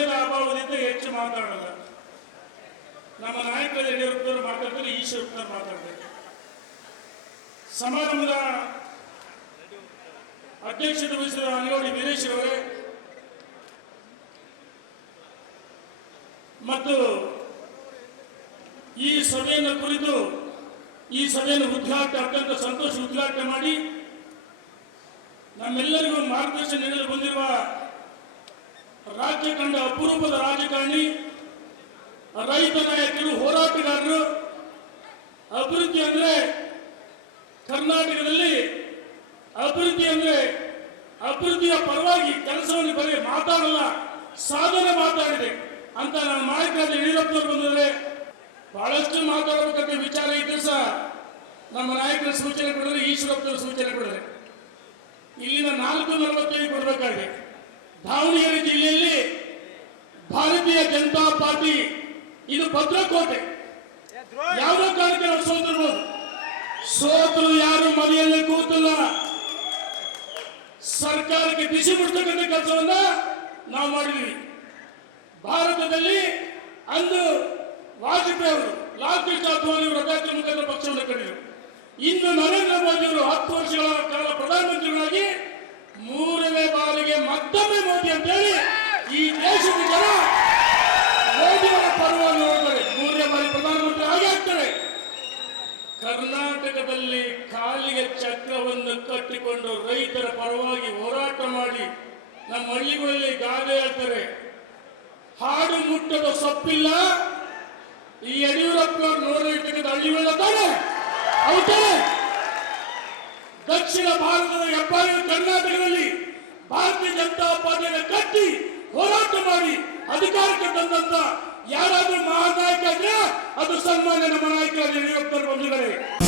ಸಮಯದ ಅಭಾವದಿಂದ ಹೆಚ್ಚು ಮಾತಾಡಲ್ಲ. ನಮ್ಮ ನಾಯಕರು ಯಡಿಯೂರಪ್ಪನವರು ಮಾತಾಡ್ತಾರೆ ಈಶ್ವರಪ್ಪನವರು ಮಾತಾಡ್ತಾರೆ. ಸಮಾರಂಭದ ಅಧ್ಯಕ್ಷತೆ ವಹಿಸಿದ ಅಂಗಡಿ ವೀರೇಶ್ ಅವರೇ, ಮತ್ತು ಈ ಸಭೆಯನ್ನು ಕುರಿತು, ಈ ಸಭೆಯನ್ನು ಉದ್ಘಾಟನೆ ಅತ್ಯಂತ ಸಂತೋಷ ಉದ್ಘಾಟನೆ ಮಾಡಿ, ನಮ್ಮೆಲ್ಲರಿಗೂ ಮಾರ್ಗದರ್ಶನ ನೀಡಲು ಬಂದಿರುವ ರಾಜ್ಯ ಕಂಡ ಅಪರೂಪದ ರಾಜಕಾರಣಿ, ರೈತ ನಾಯಕರು, ಹೋರಾಟಗಾರರು. ಅಭಿವೃದ್ಧಿ ಅಂದ್ರೆ ಕರ್ನಾಟಕದಲ್ಲಿ ಅಭಿವೃದ್ಧಿ ಅಂದ್ರೆ ಅಭಿವೃದ್ಧಿಯ ಪರವಾಗಿ ಕೆಲಸವನ್ನು ಬರೀ ಮಾತಾಡಲ್ಲ, ಸಾಧನೆ ಮಾತಾಡಿದೆ ಅಂತ ನಾನು ನಾಯಕರಾದ ಯಡಿಯೂರಪ್ಪನವರು ಬಂದಿದ್ರೆ ಬಹಳಷ್ಟು ಮಾತಾಡಬೇಕಂತ ವಿಚಾರ ಇದ್ರೆ ಸಹ ನಮ್ಮ ನಾಯಕರ ಸೂಚನೆ ಕೊಡಿದ್ರೆ ಈಶ್ವರಪ್ಪನ ಸೂಚನೆ ಕೊಡಿದ್ರೆ ಇಲ್ಲಿನ ನಾಲ್ಕು ನಲವತ್ತೈದು ದಾವಣಗೆರೆ ಜಿಲ್ಲೆಯಲ್ಲಿ ಭಾರತೀಯ ಜನತಾ ಪಾರ್ಟಿ. ಇದು ಭದ್ರಕೋಟೆ. ಯಾವುದೋ ಕಾರಣಕ್ಕೆ ನಾವು ಸೋತಿರ್ಬೋದು. ಸೋತರು ಯಾರು ಮನೆಯಲ್ಲಿ ಕೂತಿಲ್ಲ. ಸರ್ಕಾರಕ್ಕೆ ಬಿಸಿ ಬಿಡ್ತಕ್ಕಂಥ ಕೆಲಸವನ್ನ ನಾವು ಮಾಡಿದ್ವಿ. ಭಾರತದಲ್ಲಿ ಅಂದು ವಾಜಪೇಯಿ ಅವರು ಲಾಲ್ ಕೃಷ್ಣ ಅದ್ವಾನಿ ಅವರು ಪಕ್ಷವನ್ನು ಕಟ್ಟಿದರು ಇನ್ನು ನರೇಂದ್ರ ಮೋದಿ ಅವರು ಹತ್ತು ವರ್ಷಗಳ ಕಾಲ ಪ್ರಧಾನಮಂತ್ರಿಗಳಾಗಿ ಮೂರನೇ ಬಾರಿಗೆ ಮತ್ತೊಮ್ಮೆ ಮೋದಿ ಅಂತೇಳಿ ಈ ದೇಶದ ಜನ ಕರ್ನಾಟಕದಲ್ಲಿ ಕಾಲಿಗೆ ಚಕ್ರವನ್ನು ಕಟ್ಟಿಕೊಂಡು ರೈತರ ಪರವಾಗಿ ಹೋರಾಟ ಮಾಡಿ ನಮ್ಮ ಹಳ್ಳಿಗಳಲ್ಲಿ ಗಾದೆ ಹೇಳ್ತಾರೆ, ಹಾಡು ಮುಟ್ಟದ ಸೊಪ್ಪಿಲ್ಲ, ಈ ಯಡಿಯೂರಪ್ಪ ನೋಡಿರ್ತಕ್ಕಂಥ ಹಳ್ಳಿಗಳ ತಾನೆ? ದಕ್ಷಿಣ ಭಾರತದ ಹೆಬ್ಬಾಗಿನ ಕರ್ನಾಟಕದಲ್ಲಿ ಭಾರತೀಯ ಜನತಾ ಪಾರ್ಟಿಯನ್ನು ಕಟ್ಟಿ ಹೋರಾಟ ಮಾಡಿ ಅಧಿಕಾರಕ್ಕೆ ತಂದಂತ ಯಾರಾದ್ರೂ ಮಹಾನಾಯಕ ಅದು ಸನ್ಮಾನ್ಯ ನಮ್ಮ ನಾಯಕರಾಗಿ ಯಡಿಯೂರಪ್ಪನವರು ಬಂದಿದ್ದಾರೆ